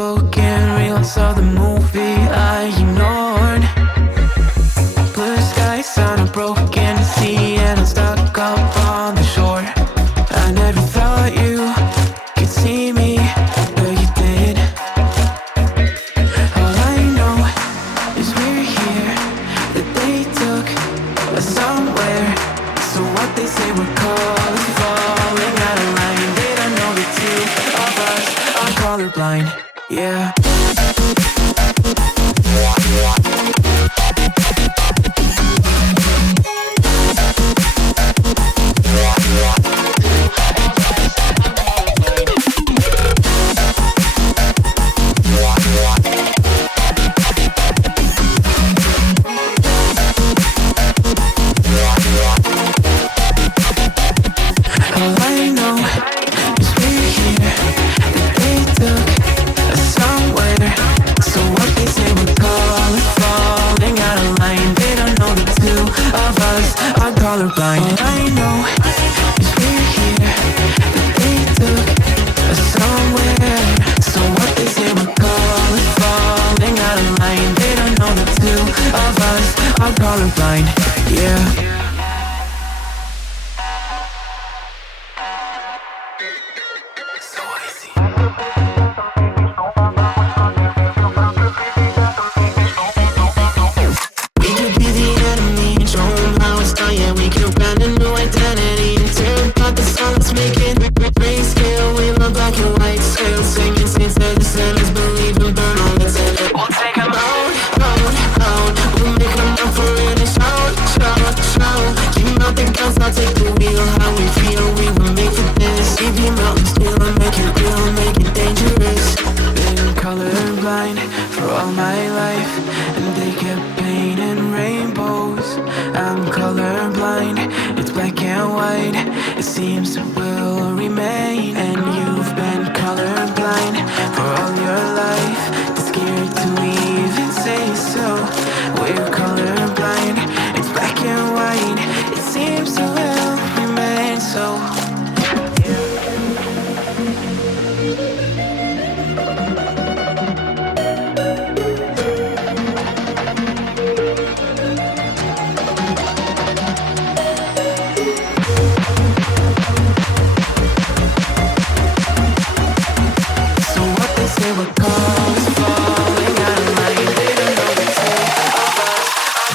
unspoken reels of the movie I ignored. Blue skies on a broken sea, and I'm stuck up on the shore. I never thought you could see me, but you did. All I know is we're here, that they took us somewhere. So what they say we're called is falling out of line. They don't know the two of us are colorblind, yeah. Colorblind. All I know is we're here, that they took us somewhere. So what they say we're calling falling out of line. They don't know the two of us are colorblind, yeah.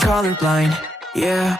Colorblind, yeah.